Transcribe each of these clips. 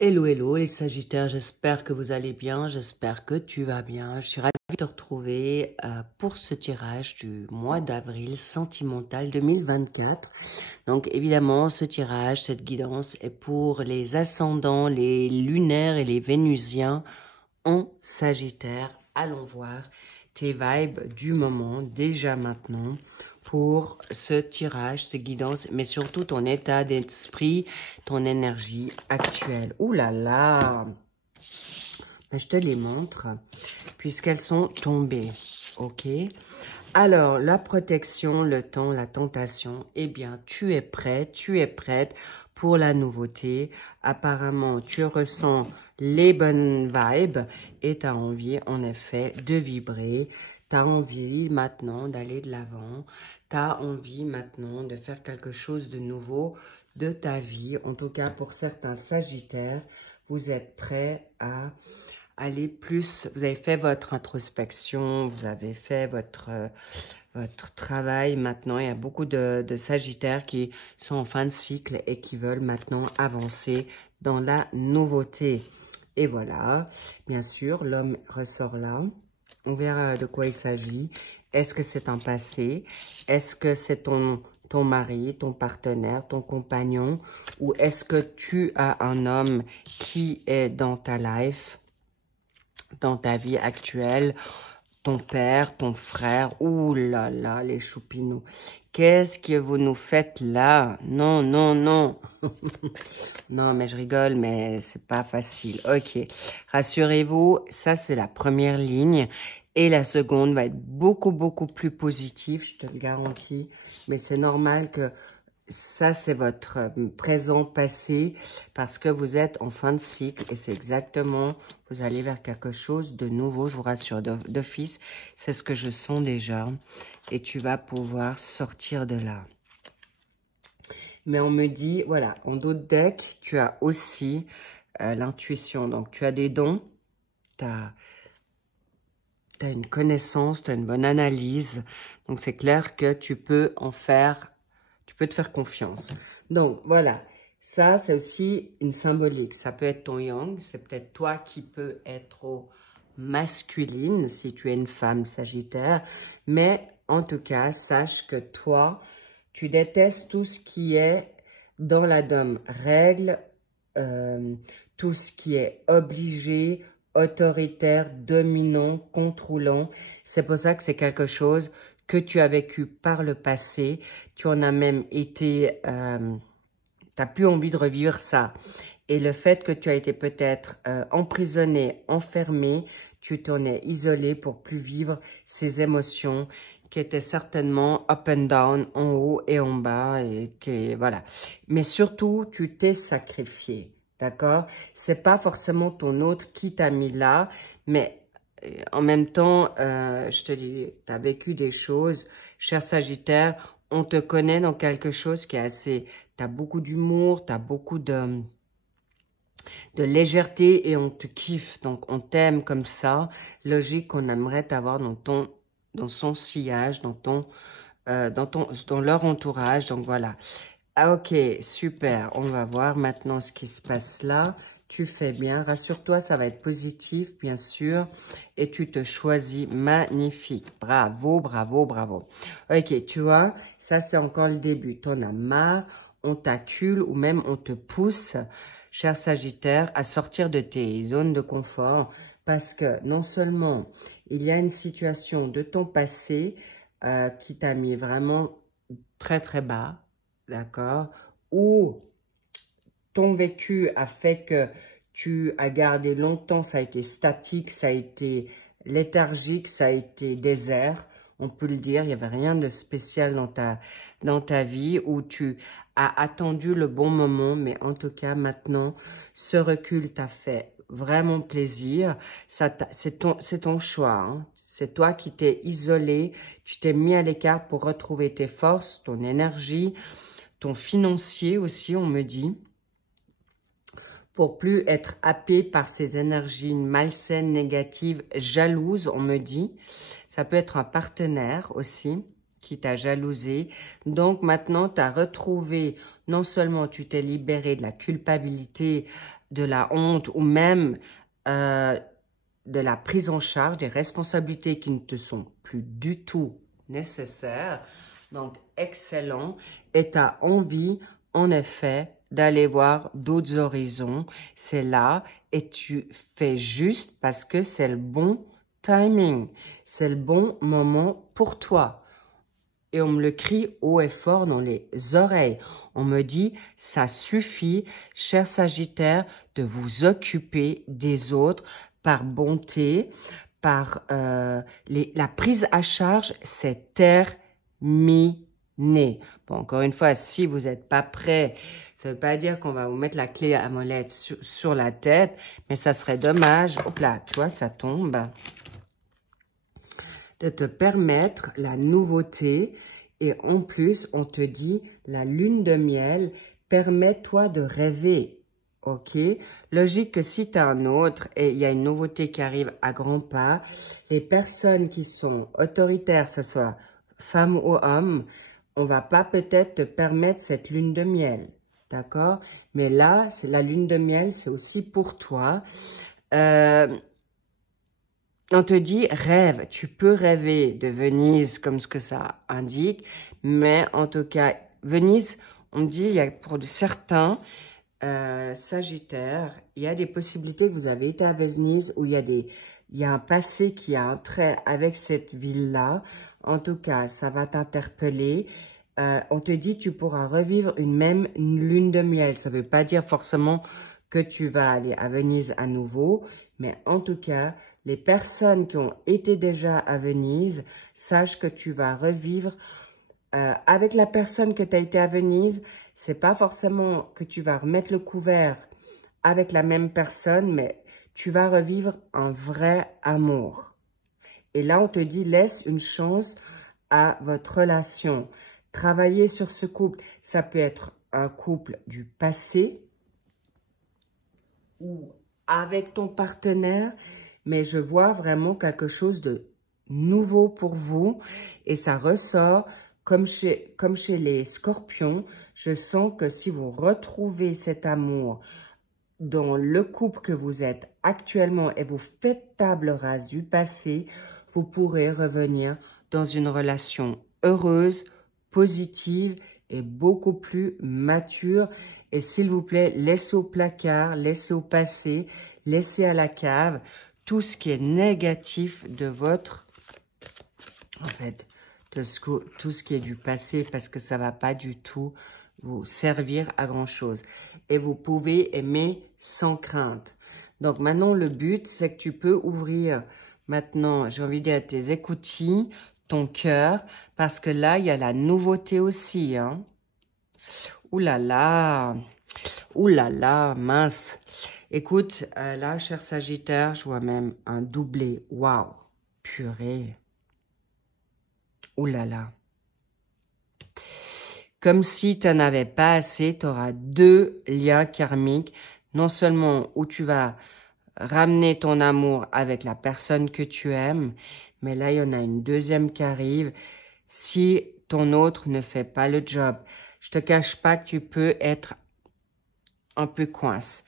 Hello, hello les Sagittaires, j'espère que vous allez bien, j'espère que tu vas bien. Je suis ravie de te retrouver pour ce tirage du mois d'avril sentimental 2024. Donc évidemment, ce tirage, cette guidance est pour les ascendants, les lunaires et les vénusiens en Sagittaire. Allons voir tes vibes du moment, déjà maintenant, pour ce tirage, ces guidances, mais surtout ton état d'esprit, ton énergie actuelle. Ouh là là! Ben, je te les montre, puisqu'elles sont tombées, ok? Alors, la protection, le temps, la tentation, eh bien, tu es prêt, tu es prête pour la nouveauté. Apparemment, tu ressens les bonnes vibes et tu as envie, en effet, de vibrer. Tu as envie maintenant d'aller de l'avant. Tu as envie maintenant de faire quelque chose de nouveau de ta vie. En tout cas, pour certains Sagittaires, vous êtes prêts à aller plus, vous avez fait votre introspection, vous avez fait votre travail. Maintenant, il y a beaucoup de Sagittaires qui sont en fin de cycle et qui veulent maintenant avancer dans la nouveauté. Et voilà, bien sûr, l'homme ressort là. On verra de quoi il s'agit. Est-ce que c'est un passé? Est-ce que c'est ton mari, ton partenaire, ton compagnon? Ou est-ce que tu as un homme qui est dans ta life, dans ta vie actuelle, ton père, ton frère? Ouh là là, les choupinous. Qu'est-ce que vous nous faites là? Non, non, non. Non, mais je rigole, mais c'est pas facile. Ok, rassurez-vous, ça c'est la première ligne. Et la seconde va être beaucoup, beaucoup plus positive, je te le garantis. Mais c'est normal que ça, c'est votre présent passé parce que vous êtes en fin de cycle et c'est exactement, vous allez vers quelque chose de nouveau, je vous rassure d'office. C'est ce que je sens déjà et tu vas pouvoir sortir de là. Mais on me dit, voilà, en dos de deck, tu as aussi l'intuition. Donc, tu as des dons, tu as une connaissance, tu as une bonne analyse. Donc, c'est clair que tu peux en faire, tu peux te faire confiance. Donc, voilà. Ça, c'est aussi une symbolique. Ça peut être ton yang. C'est peut-être toi qui peux être au masculine si tu es une femme Sagittaire. Mais, en tout cas, sache que toi, tu détestes tout ce qui est dans la dame règle, tout ce qui est obligé, autoritaire, dominant, contrôlant. C'est pour ça que c'est quelque chose que tu as vécu par le passé. Tu en as même été, t'as plus envie de revivre ça. Et le fait que tu as été peut-être emprisonné, enfermé, tu t'en es isolé pour plus vivre ces émotions qui étaient certainement up and down, en haut et en bas, et qui, voilà. Mais surtout, tu t'es sacrifié, d'accord? C'est pas forcément ton autre qui t'a mis là, mais en même temps, je te dis, tu as vécu des choses, cher Sagittaire, on te connaît dans quelque chose qui est assez, tu as beaucoup d'humour, tu as beaucoup de légèreté et on te kiffe, donc on t'aime comme ça. Logique qu'on aimerait t'avoir dans son sillage, dans leur entourage. Donc voilà. Ah, ok, super. On va voir maintenant ce qui se passe là. Tu fais bien. Rassure-toi, ça va être positif, bien sûr. Et tu te choisis magnifique. Bravo, bravo, bravo. Ok, tu vois, ça c'est encore le début. T'en as marre, on t'accule ou même on te pousse, cher Sagittaire, à sortir de tes zones de confort. Parce que non seulement il y a une situation de ton passé qui t'a mis vraiment très, très bas, d'accord, ou ton vécu a fait que tu as gardé longtemps, ça a été statique, ça a été léthargique, ça a été désert, on peut le dire, il n'y avait rien de spécial dans ta vie où tu as attendu le bon moment, mais en tout cas maintenant, ce recul t'a fait vraiment plaisir, c'est ton choix, hein. C'est toi qui t'es isolé, tu t'es mis à l'écart pour retrouver tes forces, ton énergie, ton financier aussi, on me dit, pour plus être happé par ces énergies malsaines, négatives, jalouses, on me dit. Ça peut être un partenaire aussi qui t'a jalousé. Donc maintenant, tu as retrouvé non seulement tu t'es libéré de la culpabilité, de la honte ou même de la prise en charge des responsabilités qui ne te sont plus du tout nécessaires. Donc, excellent. Et tu as envie, en effet, d'aller voir d'autres horizons. C'est là et tu fais juste parce que c'est le bon timing. C'est le bon moment pour toi. Et on me le crie haut et fort dans les oreilles. On me dit, ça suffit, cher Sagittaire, de vous occuper des autres par bonté, par la prise à charge, c'est terminé. Bon, encore une fois, si vous n'êtes pas prêt, ça ne veut pas dire qu'on va vous mettre la clé à molette sur la tête, mais ça serait dommage, hop là, tu vois, ça tombe, de te permettre la nouveauté. Et en plus, on te dit, la lune de miel, permet-toi de rêver. Ok, logique que si tu as un autre et il y a une nouveauté qui arrive à grands pas, les personnes qui sont autoritaires, que ce soit femme ou homme, on va pas peut-être te permettre cette lune de miel, d'accord? Mais là, c'est la lune de miel, c'est aussi pour toi. On te dit rêve, tu peux rêver de Venise comme ce que ça indique, mais en tout cas, Venise, on me dit, il y a pour certains Sagittaires, il y a des possibilités que vous avez été à Venise où il y a un passé qui a un trait avec cette ville-là. En tout cas, ça va t'interpeller. On te dit tu pourras revivre une même lune de miel. Ça ne veut pas dire forcément que tu vas aller à Venise à nouveau, mais en tout cas, les personnes qui ont été déjà à Venise, sache que tu vas revivre avec la personne que tu as été à Venise. C'est pas forcément que tu vas remettre le couvert avec la même personne, mais tu vas revivre un vrai amour. Et là, on te dit, laisse une chance à votre relation. Travailler sur ce couple, ça peut être un couple du passé ou avec ton partenaire, mais je vois vraiment quelque chose de nouveau pour vous et ça ressort. Comme chez les scorpions, je sens que si vous retrouvez cet amour dans le couple que vous êtes actuellement et vous faites table rase du passé, vous pourrez revenir dans une relation heureuse, positive et beaucoup plus mature. Et s'il vous plaît, laissez au placard, laissez au passé, laissez à la cave tout ce qui est négatif de votre... En fait, tout ce qui est du passé, parce que ça ne va pas du tout vous servir à grand-chose. Et vous pouvez aimer sans crainte. Donc maintenant, le but, c'est que tu peux ouvrir maintenant, j'ai envie de dire, tes écoutilles, ton cœur, parce que là, il y a la nouveauté aussi. Hein. Ouh là là, mince. Écoute, là, cher Sagittaire, je vois même un doublé. Waouh, purée. Ouh là là. Comme si tu n'en avais pas assez, tu auras 2 liens karmiques. Non seulement où tu vas ramener ton amour avec la personne que tu aimes, mais là, il y en a une deuxième qui arrive. Si ton autre ne fait pas le job, je te cache pas que tu peux être un peu coince.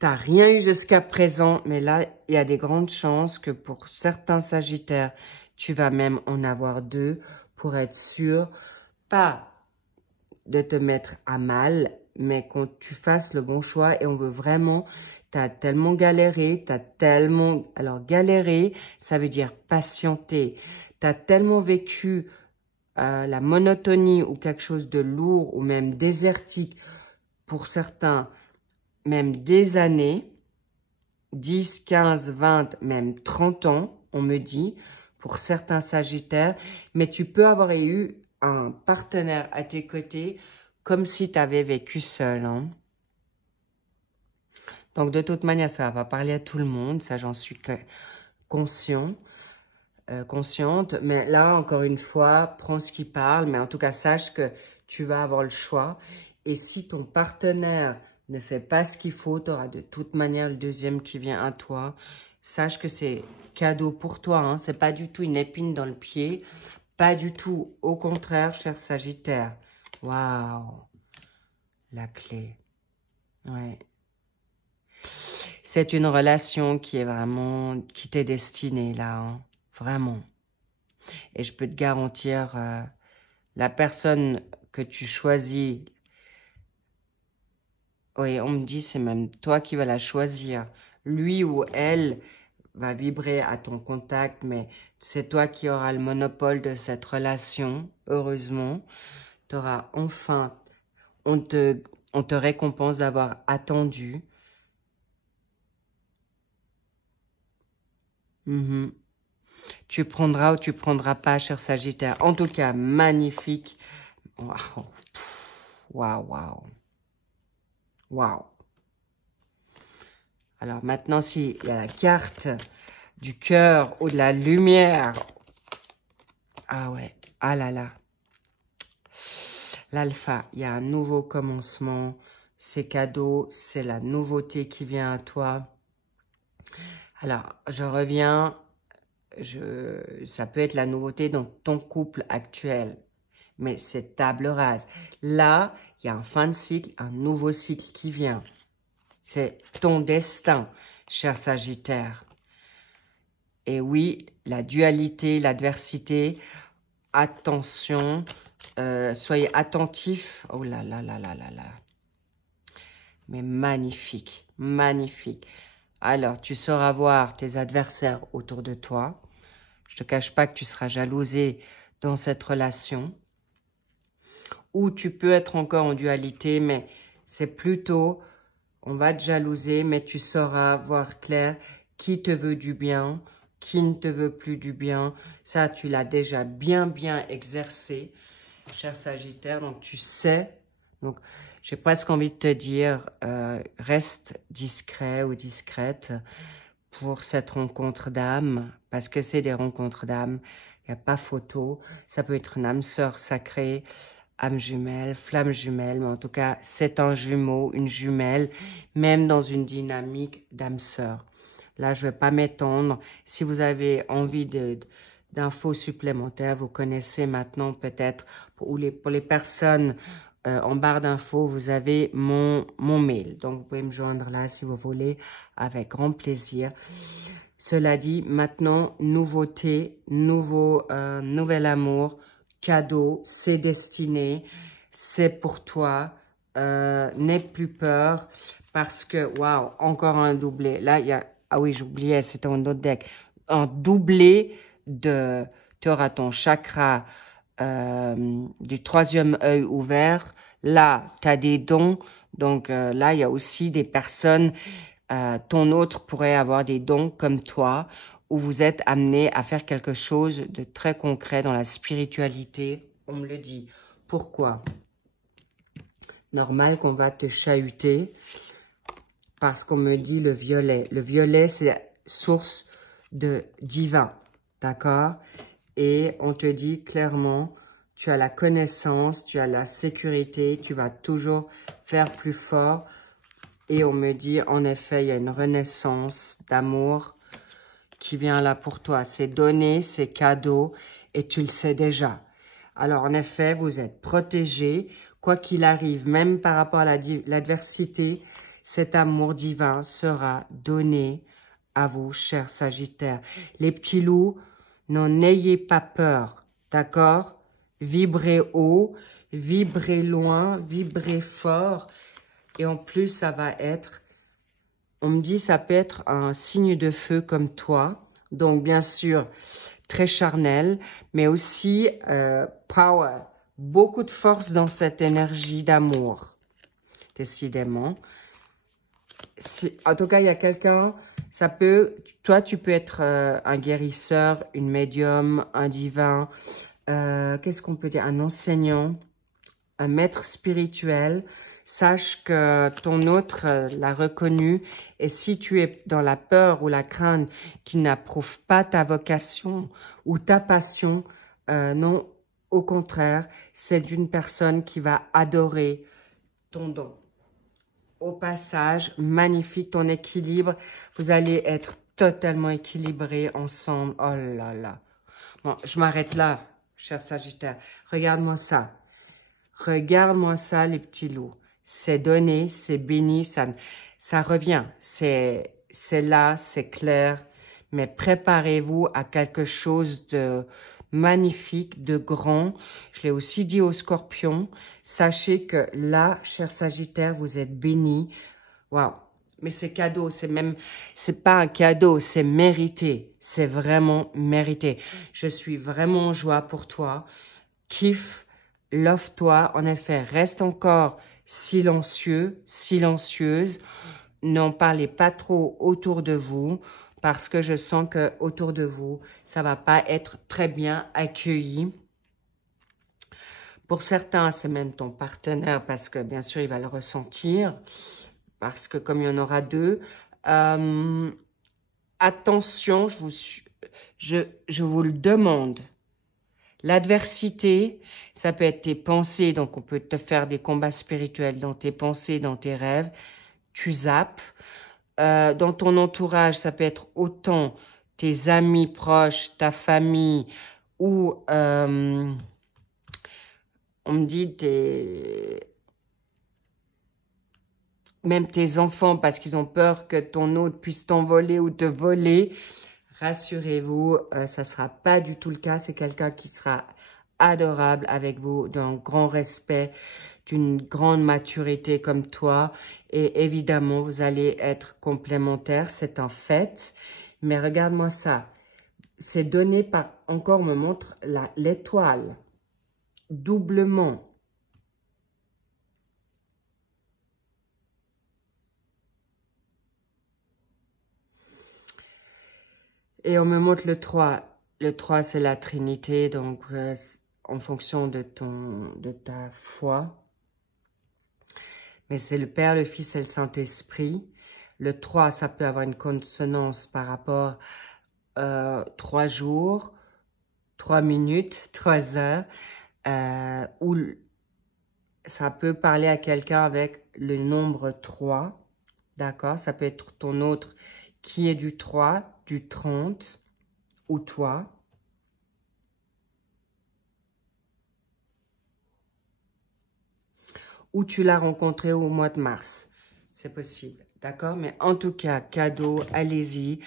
Tu n'as rien eu jusqu'à présent, mais là, il y a des grandes chances que pour certains Sagittaires, tu vas même en avoir 2 pour être sûr, pas de te mettre à mal, mais quand tu fasses le bon choix et on veut vraiment, tu as tellement galéré, Alors, galérer, ça veut dire patienter. Tu as tellement vécu la monotonie ou quelque chose de lourd ou même désertique, pour certains, même des années, 10, 15, 20, même 30 ans, on me dit, pour certains Sagittaires, mais tu peux avoir eu un partenaire à tes côtés comme si tu avais vécu seul. Hein. Donc, de toute manière, ça va parler à tout le monde, ça j'en suis consciente. Mais là, encore une fois, prends ce qui parle, mais en tout cas, sache que tu vas avoir le choix. Et si ton partenaire ne fait pas ce qu'il faut, tu auras de toute manière le deuxième qui vient à toi. Sache que c'est cadeau pour toi, hein. C'est pas du tout une épine dans le pied. Pas du tout. Au contraire, cher Sagittaire. Waouh. la clé. Ouais. C'est une relation qui est vraiment, qui t'est destinée là, hein, vraiment. Et je peux te garantir, la personne que tu choisis, oui, on me dit c'est même toi qui vas la choisir. Lui ou elle va vibrer à ton contact, mais c'est toi qui auras le monopole de cette relation, heureusement. Tu auras enfin, on te récompense d'avoir attendu. Tu prendras ou tu prendras pas, cher Sagittaire. En tout cas, magnifique. Waouh, waouh, waouh. Waouh. Alors maintenant, s'il y a la carte du cœur ou de la lumière. Ah ouais, ah là là. L'alpha, il y a un nouveau commencement. C'est cadeau, c'est la nouveauté qui vient à toi. Alors, je reviens, ça peut être la nouveauté dans ton couple actuel, mais c'est table rase. Là, il y a un fin de cycle, un nouveau cycle qui vient. C'est ton destin, cher Sagittaire. Et oui, la dualité, l'adversité, attention, soyez attentifs. Oh là là là là là là. Mais magnifique, magnifique. Alors, tu sauras voir tes adversaires autour de toi. Je ne te cache pas que tu seras jalousé dans cette relation. Ou tu peux être encore en dualité, mais c'est plutôt, on va te jalouser, mais tu sauras voir clair qui te veut du bien, qui ne te veut plus du bien. Ça, tu l'as déjà bien exercé, cher Sagittaire, donc tu sais. Donc, j'ai presque envie de te dire, reste discret ou discrète pour cette rencontre d'âme, parce que c'est des rencontres d'âme, il n'y a pas photo. Ça peut être une âme sœur sacrée, âme jumelle, flamme jumelle, mais en tout cas, c'est un jumeau, une jumelle, même dans une dynamique d'âme sœur. Là, je ne vais pas m'étendre. Si vous avez envie d'infos supplémentaires, vous connaissez maintenant peut-être, pour les personnes en barre d'infos, vous avez mon mail. Donc, vous pouvez me joindre là si vous voulez, avec grand plaisir. Cela dit, maintenant, nouveauté, nouvel amour, cadeau, c'est destiné, c'est pour toi. N'aie plus peur parce que, waouh, encore un doublé. Là, il y a, ah oui, j'oubliais, c'était un autre deck. Un doublé de, tu auras ton chakra du troisième œil ouvert. Là, tu as des dons. Donc là, il y a aussi des personnes, ton autre pourrait avoir des dons comme toi, où vous êtes amené à faire quelque chose de très concret dans la spiritualité. On me le dit. Pourquoi? Normal qu'on va te chahuter parce qu'on me dit le violet. Le violet, c'est source de divin, d'accord? Et on te dit clairement, tu as la connaissance, tu as la sécurité, tu vas toujours faire plus fort. Et on me dit, en effet, il y a une renaissance d'amour qui vient là pour toi. C'est donné, c'est cadeau, et tu le sais déjà. Alors, en effet, vous êtes protégé. Quoi qu'il arrive, même par rapport à l'adversité, cet amour divin sera donné à vous, chers Sagittaires. Les petits loups, n'en ayez pas peur, d'accord? Vibrez haut, vibrez loin, vibrez fort. Et en plus, ça va être, on me dit, ça peut être un signe de feu comme toi. Donc, bien sûr, très charnel, mais aussi power. Beaucoup de force dans cette énergie d'amour, décidément. En tout cas, il y a quelqu'un, ça peut, toi, tu peux être un guérisseur, une médium, un divin, qu'est-ce qu'on peut dire, un enseignant, un maître spirituel. Sache que ton autre l'a reconnu, et si tu es dans la peur ou la crainte qui n'approuve pas ta vocation ou ta passion, non, au contraire, c'est d'une personne qui va adorer ton don. Au passage, magnifique ton équilibre. Vous allez être totalement équilibrés ensemble. Oh là là. Bon, je m'arrête là, cher Sagittaire. Regarde-moi ça. Regarde-moi ça, les petits loups. c'est donné, c'est béni, ça revient. C'est là, c'est clair. Mais préparez-vous à quelque chose de magnifique, de grand. Je l'ai aussi dit aux scorpions. Sachez que là, cher Sagittaire, vous êtes bénis. Waouh! Mais c'est cadeau, c'est pas un cadeau, c'est mérité. C'est vraiment mérité. Je suis vraiment en joie pour toi. Kiffe, love-toi. En effet, reste encore silencieux, silencieuse. N'en parlez pas trop autour de vous parce que je sens que autour de vous, ça va pas être très bien accueilli. Pour certains, c'est même ton partenaire parce que bien sûr, il va le ressentir. Parce que comme il y en aura deux, attention, je vous le demande. L'adversité, ça peut être tes pensées, donc on peut te faire des combats spirituels dans tes pensées, dans tes rêves. Tu zappes. Dans ton entourage, ça peut être autant tes amis proches, ta famille, ou on me dit même tes enfants, parce qu'ils ont peur que ton autre puisse t'envoler ou te voler. Rassurez-vous, ça ne sera pas du tout le cas. C'est quelqu'un qui sera adorable avec vous, d'un grand respect, d'une grande maturité comme toi. Et évidemment, vous allez être complémentaires, c'est un fait. Mais regarde-moi ça. C'est donné par, encore me montre l'étoile. Doublement. Et on me montre le 3. Le 3, c'est la Trinité, donc en fonction de ta foi. Mais c'est le Père, le Fils et le Saint-Esprit. Le 3, ça peut avoir une consonance par rapport 3 jours, 3 minutes, 3 heures. Ou ça peut parler à quelqu'un avec le nombre 3. D'accord? Ça peut être ton autre qui est du 3, du 30, ou toi. Ou tu l'as rencontré au mois de mars. C'est possible, d'accord? Mais en tout cas, cadeau, allez-y.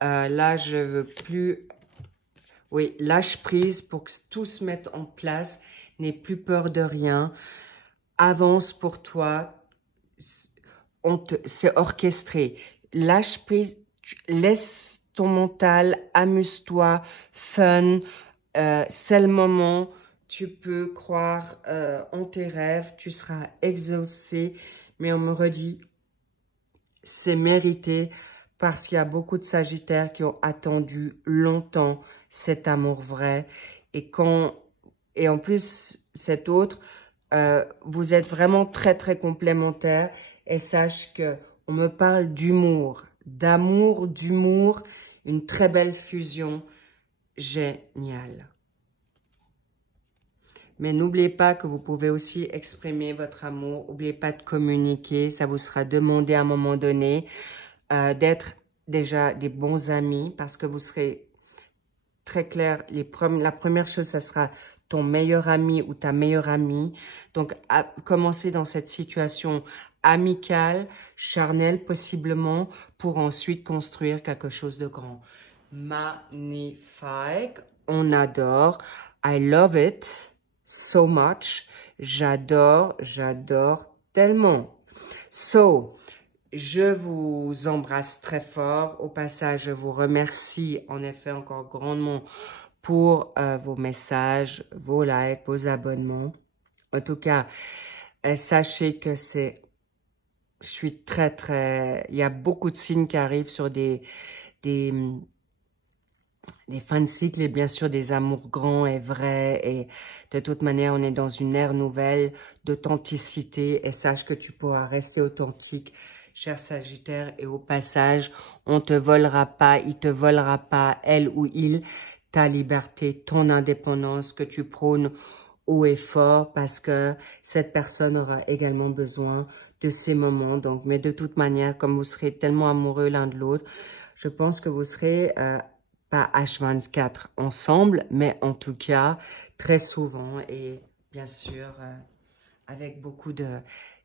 Là, je veux plus... Oui, lâche prise pour que tout se mette en place. N'aie plus peur de rien. Avance pour toi. C'est orchestré. Lâche prise. Laisse ton mental. Amuse-toi. Fun. C'est le moment. Tu peux croire en tes rêves. Tu seras exaucé. Mais on me redit, c'est mérité. Parce qu'il y a beaucoup de Sagittaires qui ont attendu longtemps cet amour vrai. Et en plus, cet autre, vous êtes vraiment très, très complémentaires. Et sache que on me parle d'humour, d'amour, d'humour. Une très belle fusion. Génial. Mais n'oubliez pas que vous pouvez aussi exprimer votre amour. N'oubliez pas de communiquer. Ça vous sera demandé à un moment donné. D'être déjà des bons amis parce que vous serez très clair. La première chose, ça sera ton meilleur ami ou ta meilleure amie. Donc, commencer dans cette situation amicale, charnelle possiblement, pour ensuite construire quelque chose de grand. Magnifique. On adore. I love it so much. J'adore, j'adore tellement. So, je vous embrasse très fort. Au passage, je vous remercie en effet encore grandement pour vos messages, vos likes, vos abonnements. En tout cas, sachez que je suis très, très... Il y a beaucoup de signes qui arrivent sur des fins de cycle et bien sûr des amours grands et vrais. Et de toute manière, on est dans une ère nouvelle d'authenticité et sache que tu pourras rester authentique. Cher Sagittaire, et au passage, on te volera pas, il te volera pas, elle ou il, ta liberté, ton indépendance que tu prônes haut et fort parce que cette personne aura également besoin de ces moments. Donc, mais de toute manière, comme vous serez tellement amoureux l'un de l'autre, je pense que vous serez pas H24 ensemble, mais en tout cas, très souvent et bien sûr, avec beaucoup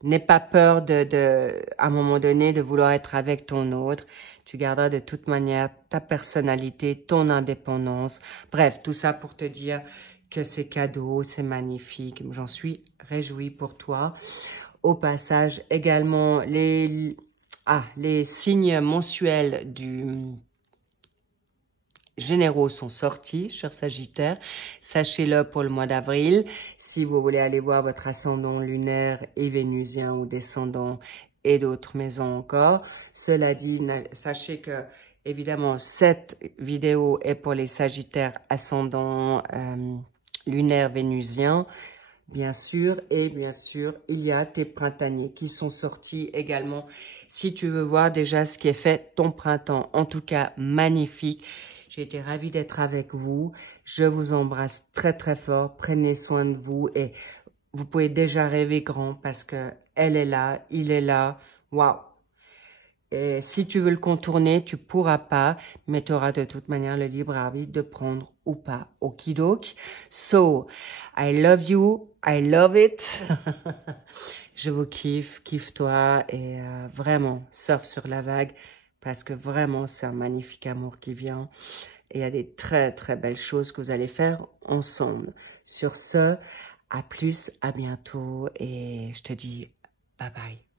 N'aie pas peur à un moment donné de vouloir être avec ton autre. Tu garderas de toute manière ta personnalité, ton indépendance. Bref, tout ça pour te dire que c'est cadeau, c'est magnifique. J'en suis réjouie pour toi. Au passage, également, les signes mensuels du généraux sont sortis, cher Sagittaire. Sachez-le pour le mois d'avril. Si vous voulez aller voir votre ascendant lunaire et vénusien ou descendant et d'autres maisons encore. Cela dit, sachez que, évidemment, cette vidéo est pour les Sagittaires ascendant lunaire vénusien. Bien sûr, et bien sûr, il y a tes printaniers qui sont sortis également. Si tu veux voir déjà ce qui est fait ton printemps, en tout cas magnifique. J'ai été ravie d'être avec vous. Je vous embrasse très très fort. Prenez soin de vous et vous pouvez déjà rêver grand parce que elle est là, il est là. Waouh! Et si tu veux le contourner, tu pourras pas, mais tu auras de toute manière le libre arbitre de prendre ou pas. Okidoki. So, I love you, I love it. Je vous kiffe toi et vraiment, surfe sur la vague parce que vraiment, c'est un magnifique amour qui vient. Et il y a des très très belles choses que vous allez faire ensemble. Sur ce, à plus, à bientôt et je te dis bye bye.